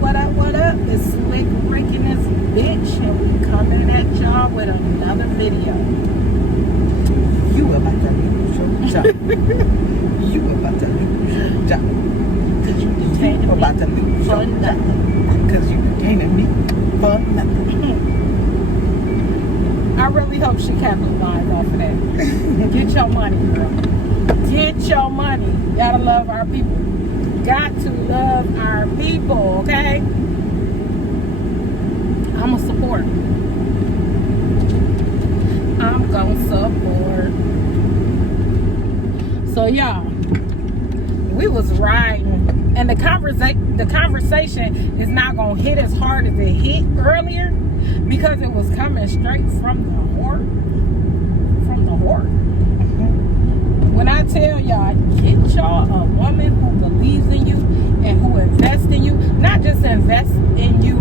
What up? It's Slick Rick in this bitch, and we coming at y'all with another video. You about to lose your job. You about to lose your job. Cause you You about to lose your job. Cause you detaining me for nothing. I really hope she capitalized off of that. Get your money, girl. Get your money. Gotta love our people. Got to love our people, okay? I'm a support. I'm gonna support. So y'all, we was riding, and the conversation is not gonna hit as hard as it hit earlier because it was coming straight from the heart. From the heart. When I tell y'all, get y'all a woman who believes in you and who invests in you, not just invest in you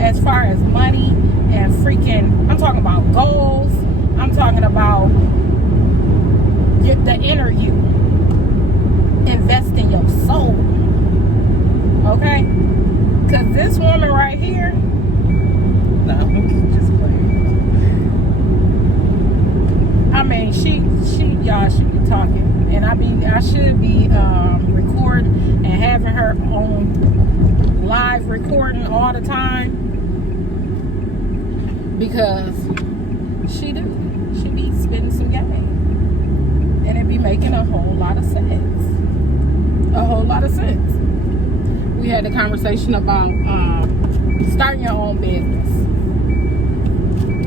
as far as money and freaking, I'm talking about goals, I'm talking about the inner you. Invest in your soul. Okay? Because this woman right here, No, I'm just playing. I mean, y'all should be talking. And I should be recording and having her on live recording all the time. Because she be spitting some game. And it be making a whole lot of sense. A whole lot of sense. We had a conversation about starting your own business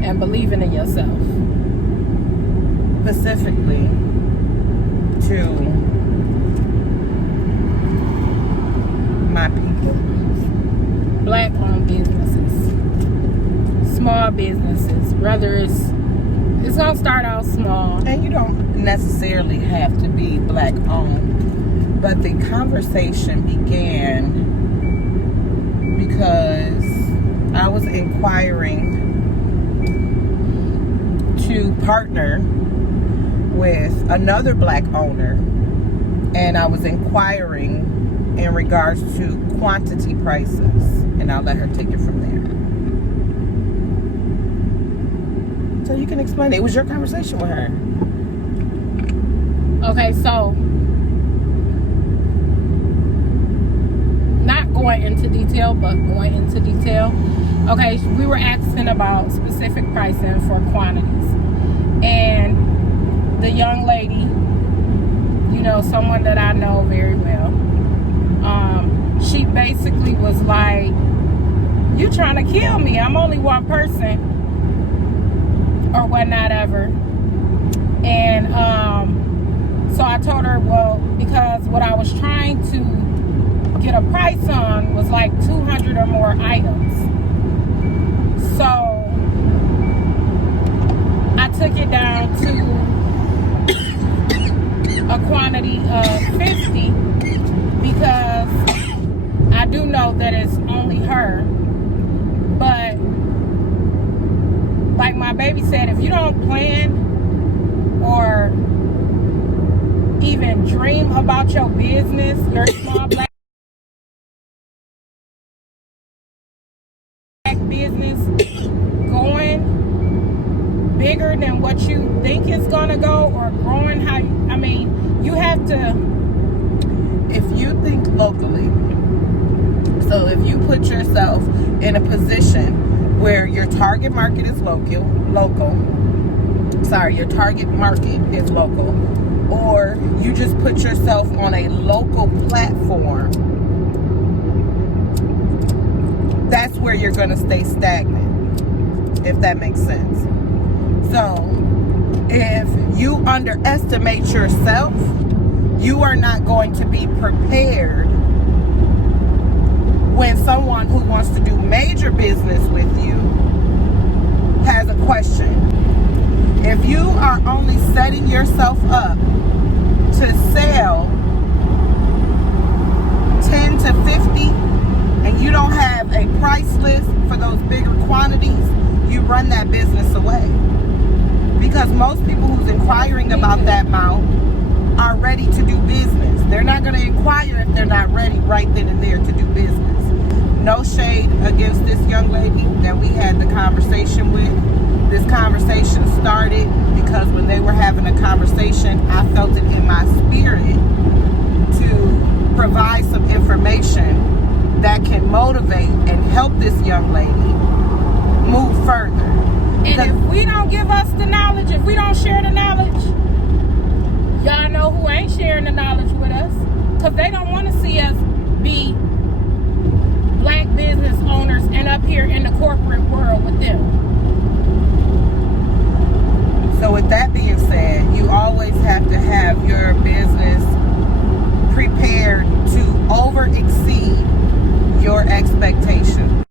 and believing in yourself. Specifically to my people. Black-owned businesses, small businesses. Whether it's gonna start out small, And you don't necessarily have to be black owned, but the conversation began because I was inquiring to partner with another black owner, and I was inquiring in regards to quantity prices, and I'll let her take it from there. So you can explain it. It was your conversation with her. okay, so not going into detail, but going into detail. Okay, we were asking about specific pricing for quantities, and the young lady, you know, someone that I know very well, she basically was like, you trying to kill me, I'm only one person, or whatnot ever. And so I told her, well, because what I was trying to get a price on was like 200 or more items. So I took it down to a quantity of 50 because I do know that it's only her. But like my baby said, if you don't plan or even dream about your business, your small black business going bigger than what you think it's gonna go, or growing how you, I mean, you have to. If you think locally, so if you put yourself in a position where your target market is local, your target market is local, or you just put yourself on a local platform, that's where you're going to stay stagnant, if that makes sense. So if you underestimate yourself, you are not going to be prepared when someone who wants to do major business with you has a question. If you are only setting yourself up to sell 10 to 50 and you don't have a price list for those bigger quantities, you run that business away. Because most people who's inquiring about that amount are ready to do business. They're not going to inquire if they're not ready right then and there to do business. No shade against this young lady that we had the conversation with. This conversation started because when they were having a conversation, I felt it in my spirit to provide some information that can motivate and help this young lady move further. And if we don't give us the knowledge, if we don't share the knowledge, y'all know who ain't sharing the knowledge with us, because they don't want to see us be black business owners and up here in the corporate world with them. So with that being said, you always have to have your business prepared to over exceed your expectations.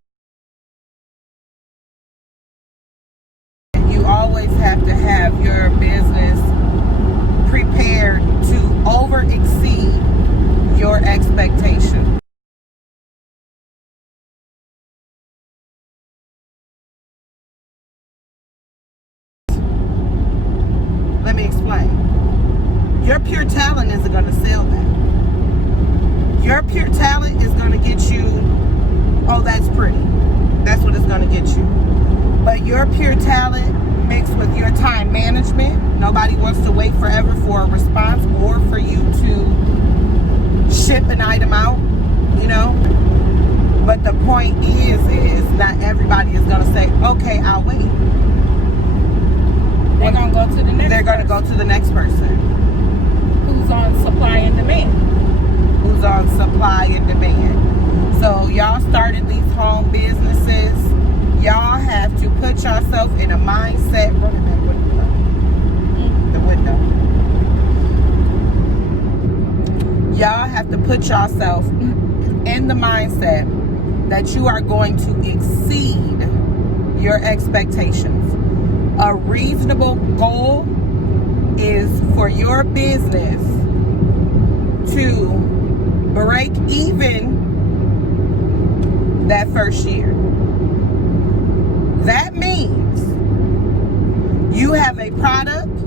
You always have to have your business prepared to over exceed your expectations. Let me explain. Your pure talent isn't going to sell that. Your pure talent is going to get you, oh, that's pretty. That's what it's going to get you. But your pure talent mixed with your time management, nobody wants to wait forever for a response or for you to ship an item out, you know. But the point is not everybody is going to say, okay, I'll wait. They're going to go to the next They're going to go to the next person. Who's on supply and demand. Who's on supply and demand. So y'all started these home businesses. Y'all have to put yourself in a mindset. The window. Y'all have to put yourself in the mindset that you are going to exceed your expectations. A reasonable goal is for your business to break even that first year. That means you have a product,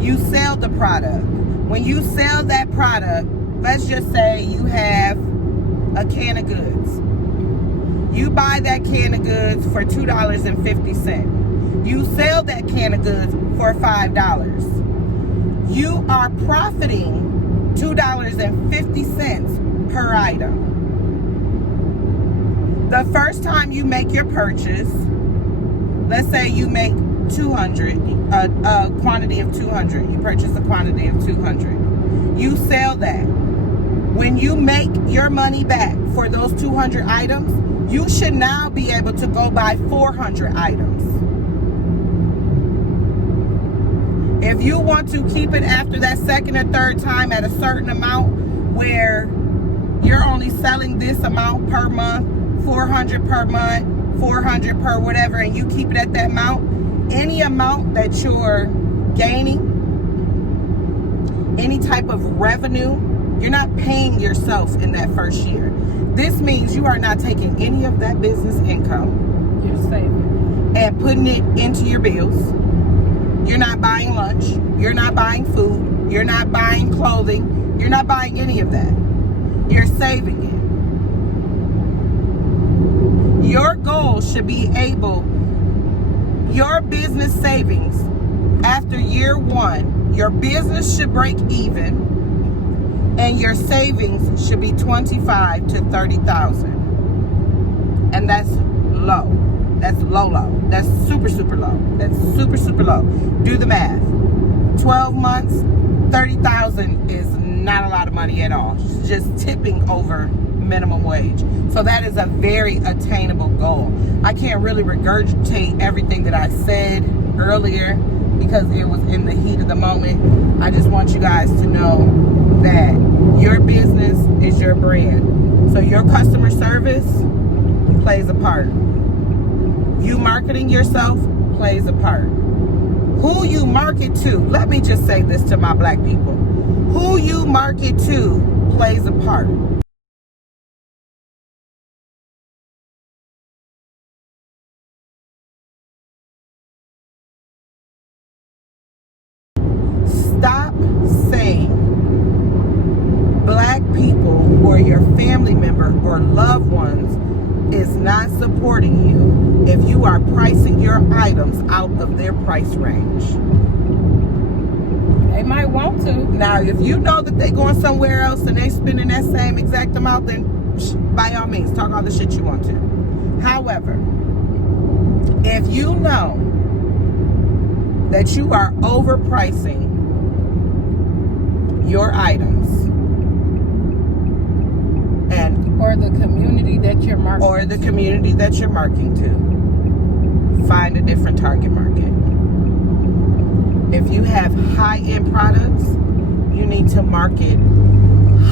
you sell the product. When you sell that product, let's just say you have a can of goods. You buy that can of goods for $2.50. You sell that can of goods for $5. You are profiting $2.50 per item. The first time you make your purchase, let's say you make 200, a quantity of 200. You purchase a quantity of 200. You sell that. When you make your money back for those 200 items, you should now be able to go buy 400 items. If you want to keep it after that second or third time at a certain amount where you're only selling this amount per month, 400 per month, 400 per whatever, and you keep it at that amount, any amount that you're gaining, any type of revenue, you're not paying yourself in that first year. This means you are not taking any of that business income. You're saving. And putting it into your bills. You're not buying lunch. You're not buying food. You're not buying clothing. You're not buying any of that. You're saving it. Your goal should be your business savings after year one, your business should break even and your savings should be $25,000 to $30,000. And that's low. That's low. That's super low. That's super low. Do the math. 12 months, $30,000 is not a lot of money at all. It's just tipping over minimum wage. So that is a very attainable goal. I can't really regurgitate everything that I said earlier because it was in the heat of the moment. I just want you guys to know that your business is your brand. So your customer service plays a part. You marketing yourself plays a part. Who you market to, let me just say this to my black people. Who you market to plays a part. Stop saying black people or your family member or loved ones is not supporting you if you are pricing your items out of their price range. They might want to. Now, if you know that they're going somewhere else and they spending that same exact amount, then by all means, talk all the shit you want to. However, if you know that you are overpricing your items and or the community that you're marketing to, find a different target market. If you have high-end products, you need to market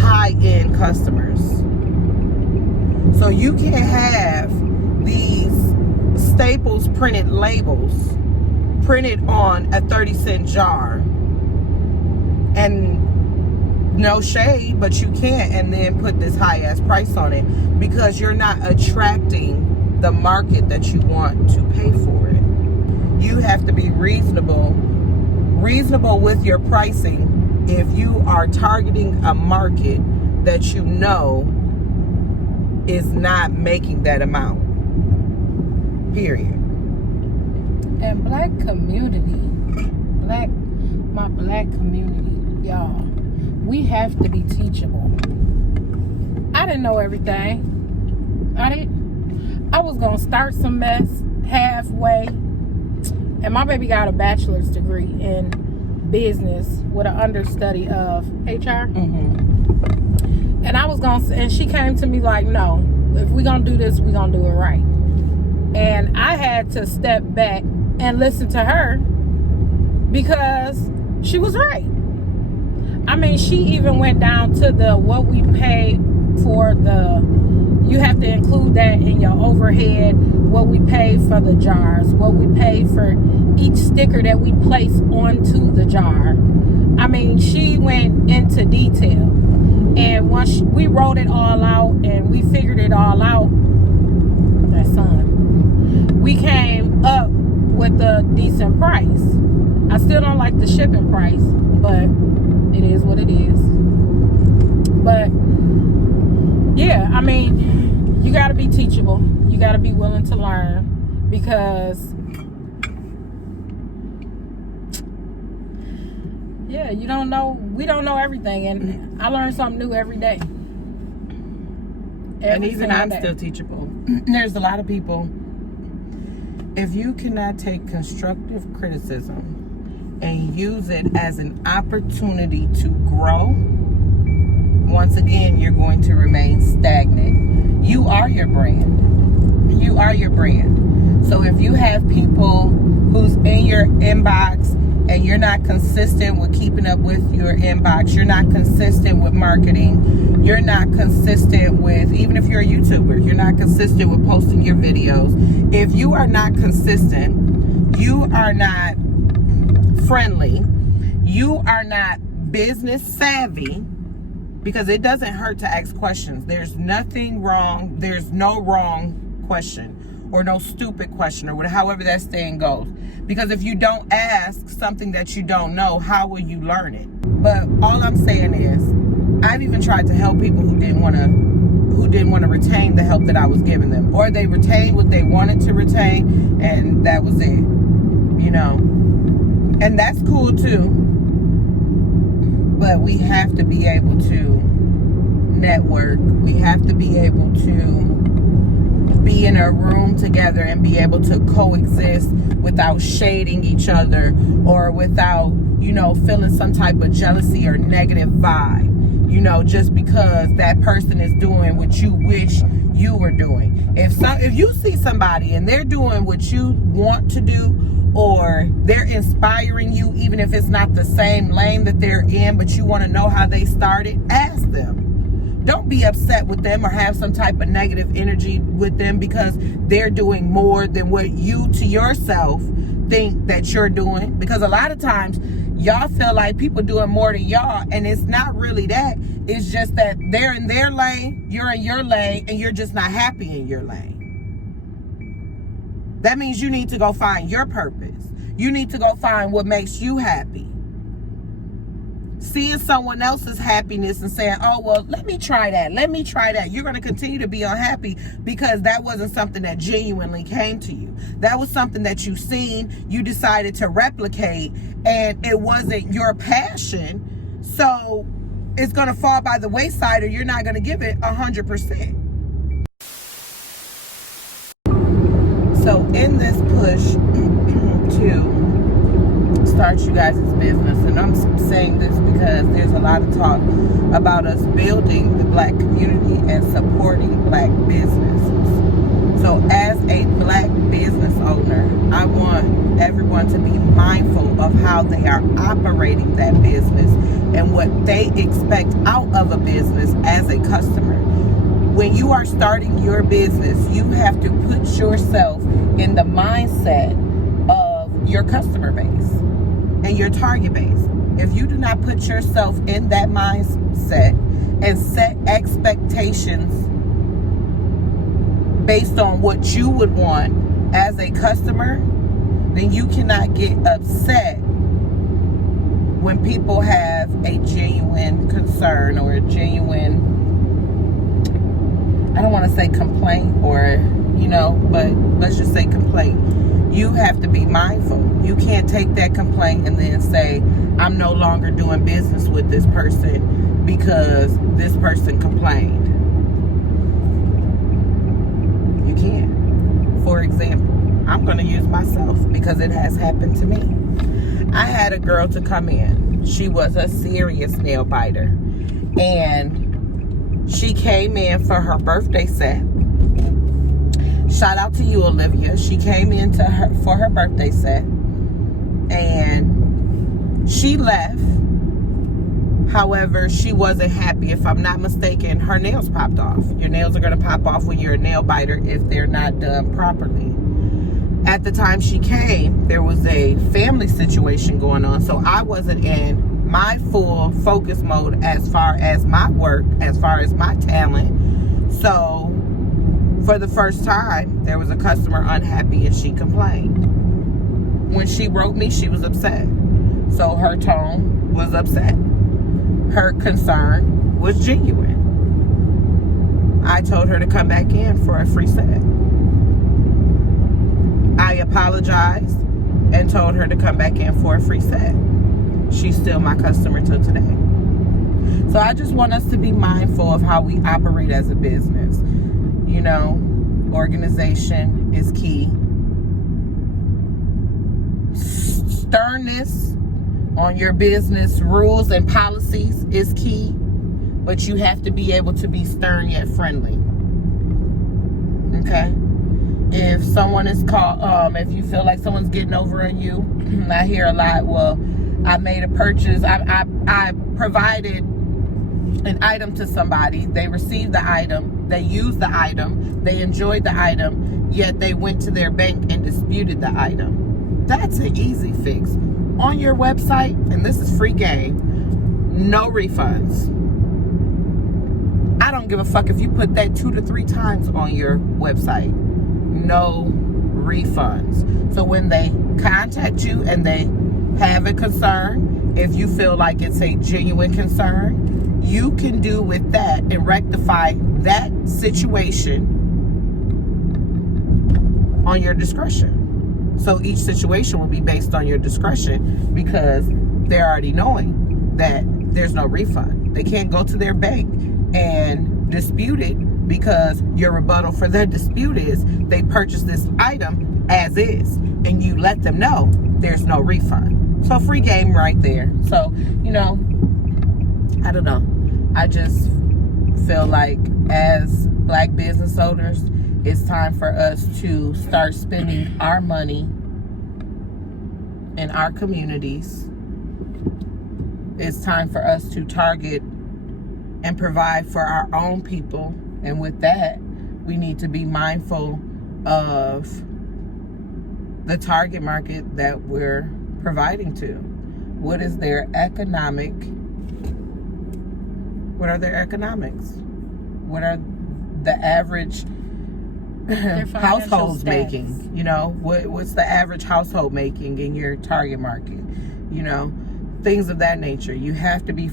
high-end customers. So you can't have these Staples printed labels printed on a 30-cent jar, and no shade, but you can't, and then put this high-ass price on it, because you're not attracting the market that you want to pay for it. You have to be reasonable with your pricing if you are targeting a market that you know is not making that amount. Period. And my black community, y'all, we have to be teachable. I didn't know everything. I was gonna start some mess halfway, and my baby got a bachelor's degree in business with an understudy of HR. And she came to me like, no, if we're gonna do this, we're gonna do it right. And I had to step back and listen to her, because she was right. I mean, she even went down to what we paid for you have to include that in your overhead, what we pay for the jars, what we pay for each sticker that we place onto the jar. I mean, she went into detail. And once we wrote it all out and we figured it all out, we came up with a decent price. I still don't like the shipping price, but it is what it is. But yeah, I mean, you got to be teachable. You got to be willing to learn, because yeah, we don't know everything, and I learn something new every day. And even I'm still teachable. There's a lot of people, if you cannot take constructive criticism and use it as an opportunity to grow, once again, you're going to remain stagnant. You are your brand. You are your brand. So if you have people who's in your inbox and you're not consistent with keeping up with your inbox, you're not consistent with marketing, you're not consistent with, even if you're a YouTuber, you're not consistent with posting your videos. If you are not consistent, you are not friendly, you are not business savvy, because it doesn't hurt to ask questions. There's nothing wrong. There's no wrong question or no stupid question, or however that saying goes. Because if you don't ask something that you don't know, how will you learn it? But all I'm saying is, I've even tried to help people who didn't want to retain the help that I was giving them, or they retained what they wanted to retain, and that was it. And that's cool too. But we have to be able to network. We have to be able to be in a room together and be able to coexist without shading each other, or without, feeling some type of jealousy or negative vibe, just because that person is doing what you wish you were doing. If you see somebody and they're doing what you want to do, or they're inspiring you, even if it's not the same lane that they're in, but you want to know how they started, ask them. Don't be upset with them or have some type of negative energy with them because they're doing more than what you to yourself think that you're doing. Because a lot of times y'all feel like people doing more than y'all, and it's not really that. It's just that they're in their lane, you're in your lane, and you're just not happy in your lane. That means you need to go find your purpose. You need to go find what makes you happy. seeing someone else's happiness and saying, oh, well, let me try that. You're going to continue to be unhappy because that wasn't something that genuinely came to you. That was something that you've seen, you decided to replicate, and it wasn't your passion. So it's going to fall by the wayside, or you're not going to give it 100%. So in this push to start you guys' business, and I'm saying this because there's a lot of talk about us building the Black community and supporting Black businesses. So as a Black business owner, I want everyone to be mindful of how they are operating that business and what they expect out of a business as a customer. When you are starting your business, you have to put yourself in the mindset of your customer base and your target base. If you do not put yourself in that mindset and set expectations based on what you would want as a customer, then you cannot get upset when people have a genuine concern or a genuine, I don't want to say complaint or, but let's just say complaint. You have to be mindful. You can't take that complaint and then say, I'm no longer doing business with this person because this person complained. You can't. For example, I'm going to use myself because it has happened to me. I had a girl to come in. She was a serious nail biter. And she came in for her birthday set. Shout out to you, Olivia. She came in for her birthday set. And she left. However, she wasn't happy. If I'm not mistaken, her nails popped off. Your nails are going to pop off when you're a nail biter if they're not done properly. At the time she came, there was a family situation going on. So I wasn't in my full focus mode as far as my work, as far as my talent. So for the first time, there was a customer unhappy and she complained. When she wrote me, she was upset. So her tone was upset. Her concern was genuine. I told her to come back in for a free set. I apologized and told her to come back in for a free set. She's still my customer till today. So I just want us to be mindful of how we operate as a business. Organization is key. Sternness on your business rules and policies is key. But you have to be able to be stern yet friendly. Okay? If someone is called, if you feel like someone's getting over on you, I hear a lot, well, I made a purchase. I provided an item to somebody. They received the item. They used the item. They enjoyed the item. Yet they went to their bank and disputed the item. That's an easy fix. On your website, and this is free game, no refunds. I don't give a fuck if you put that 2 to 3 times on your website. No refunds. So when they contact you and they have a concern, if you feel like it's a genuine concern, you can do with that and rectify that situation on your discretion. So each situation will be based on your discretion because they're already knowing that there's no refund. They can't go to their bank and dispute it because your rebuttal for their dispute is they purchased this item as is and you let them know there's no refund. So free game right there. So, I don't know. I just feel like as Black business owners, it's time for us to start spending our money in our communities. It's time for us to target and provide for our own people. And with that, we need to be mindful of the target market that we're providing to. What are their economics? What are the average households making? What's the average household making in your target market? things of that nature. You have to be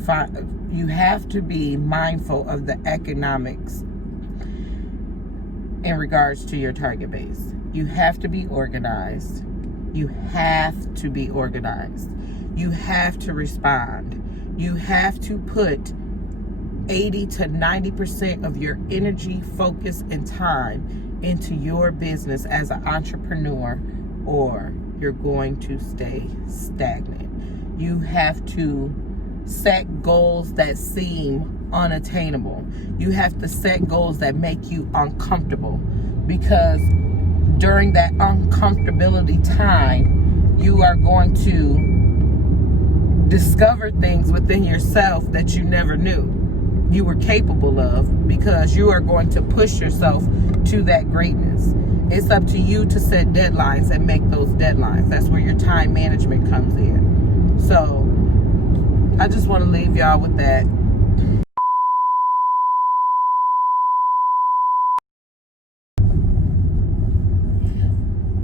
mindful of the economics in regards to your target base. You have to be organized. You have to be organized. You have to respond. You have to put 80 to 90% of your energy, focus, and time into your business as an entrepreneur, or you're going to stay stagnant. You have to set goals that seem unattainable. You have to set goals that make you uncomfortable, because during that uncomfortability time, you are going to discover things within yourself that you never knew you were capable of, because you are going to push yourself to that greatness. It's up to you to set deadlines and make those deadlines. That's where your time management comes in. So I just want to leave y'all with that.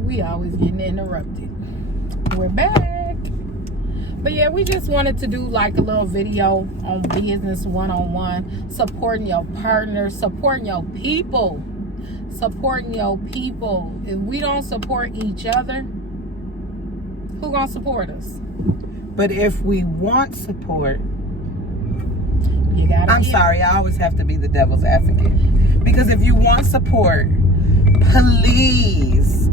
We always getting interrupted. We're back. But yeah, we just wanted to do like a little video on business 101, supporting your partners, supporting your people. Supporting your people. If we don't support each other, who gonna support us? But if we want support, you gotta. I'm sorry, I always have to be the devil's advocate. Because if you want support, please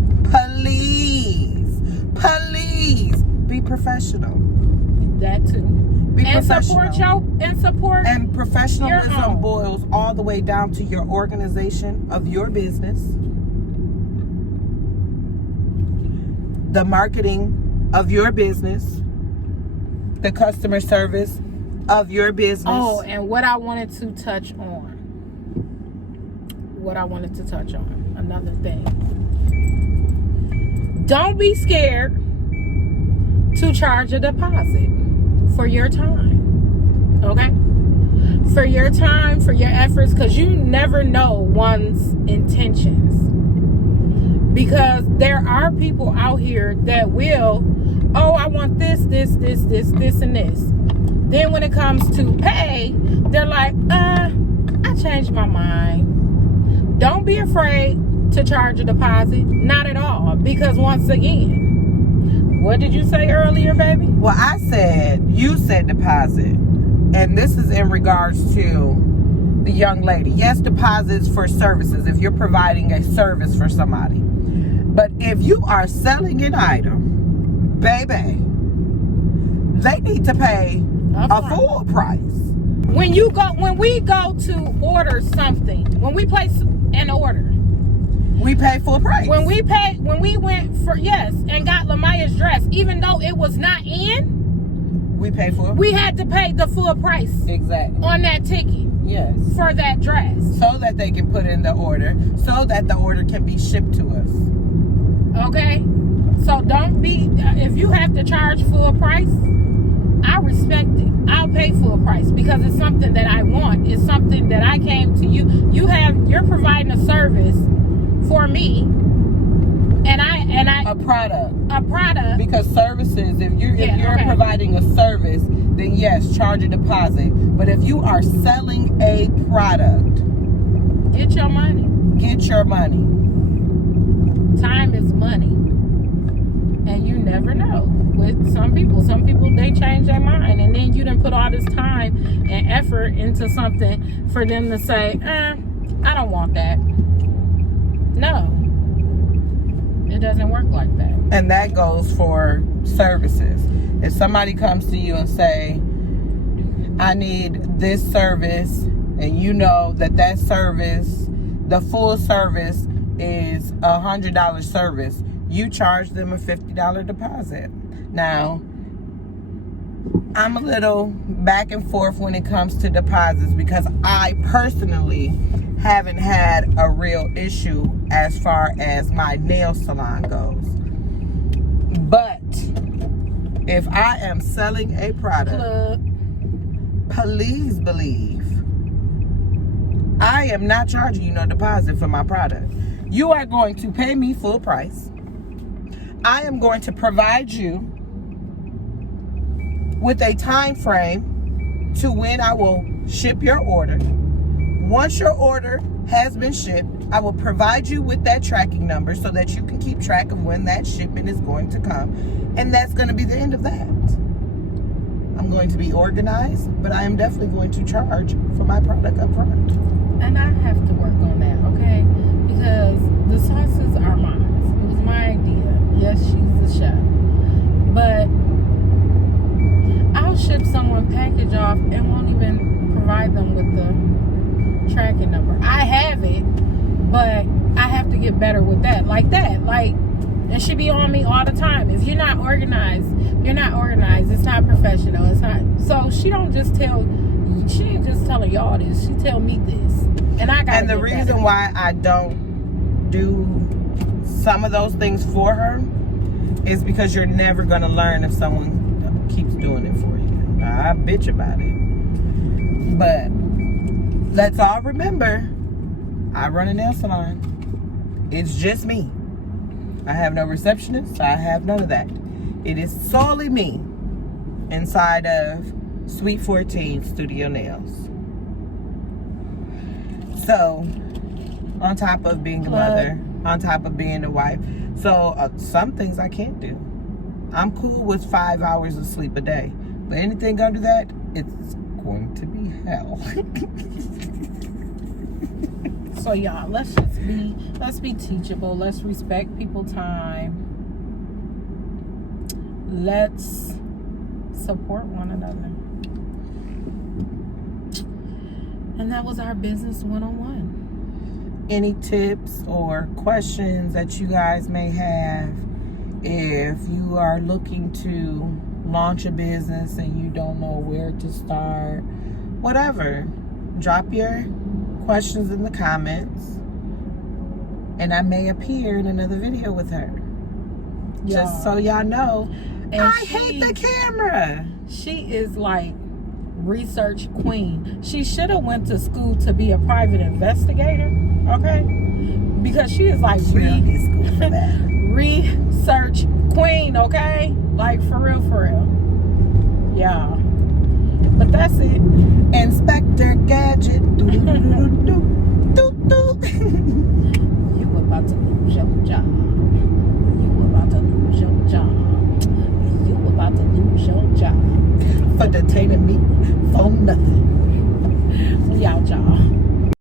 be professional. That too. Be and professional. support And professionalism boils all the way down to your organization of your business, the marketing of your business, the customer service of your business. Oh, and what I wanted to touch on. Another thing. Don't be scared to charge a deposit for your time. Okay? For your time, for your efforts, because you never know one's intentions. Because there are people out here that will, oh, I want this, and this. Then when it comes to pay, they're like, I changed my mind. Don't be afraid to charge a deposit. Not at all. Because once again, what did you say earlier, baby? Well, you said deposit. And this is in regards to the young lady. Yes, deposits for services, if you're providing a service for somebody. But if you are selling an item, baby, they need to pay a full price. When we go to order something, when we place an order, we pay full price. When we went for, and got Lamaya's dress, even though it was not in, we pay full. We had to pay the full price. Exactly. On that ticket. Yes. For that dress. So that they can put in the order, so that the order can be shipped to us. Okay? So don't be, if you have to charge full price, I respect it. I'll pay full price because it's something that I want. It's something that I came to you. You're providing a service for me, and I a product. Because services, if you're providing a service, then yes, charge a deposit. But if you are selling a product, get your money. Time is money, and you never know. With some people they change their mind, and then you done put all this time and effort into something for them to say, I don't want that. No, it doesn't work like that. And that goes for services. If somebody comes to you and say, I need this service, and you know that service, the full service is $100 service, you charge them a $50 deposit. Now, I'm a little back and forth when it comes to deposits, because I personally haven't had a real issue as far as my nail salon goes. But if I am selling a product, please believe I am not charging you no deposit for my product. You are going to pay me full price. I am going to provide you with a time frame to when I will ship your order. Once your order has been shipped, I will provide you with that tracking number so that you can keep track of when that shipment is going to come. And that's going to be the end of that. I'm going to be organized, but I am definitely going to charge for my product up front. And I have to work on that, okay? Because the sauces are mine. It was my idea. Yes, she's the chef. But I'll ship someone package off and won't even provide them with the tracking number. I have it, but I have to get better with that. Like, and she be on me all the time. If you're not organized, you're not organized. It's not professional. It's not. So she ain't just telling y'all this. She tell me this. And I got. And the reason why I don't do some of those things for her is because you're never going to learn if someone keeps doing it for you. I bitch about it. But let's all remember, I run a nail salon. It's just me. I have no receptionist. I have none of that. It is solely me inside of Sweet 14 Studio Nails. So, on top of being a mother, on top of being a wife, so some things I can't do. I'm cool with 5 hours of sleep a day. But anything under that, it's going to be hell. So y'all, let's be teachable. Let's respect people's time. Let's support one another. And that was our business 101. Any tips or questions that you guys may have, if you are looking to launch a business and you don't know where to start, whatever, drop your questions in the comments and I may appear in another video with her. Just so y'all know. And I hate the camera. She is like research queen. She should have went to school to be a private investigator, okay? Because she is like research queen, okay? Like for real. Yeah. But that's it. Inspector Gadget.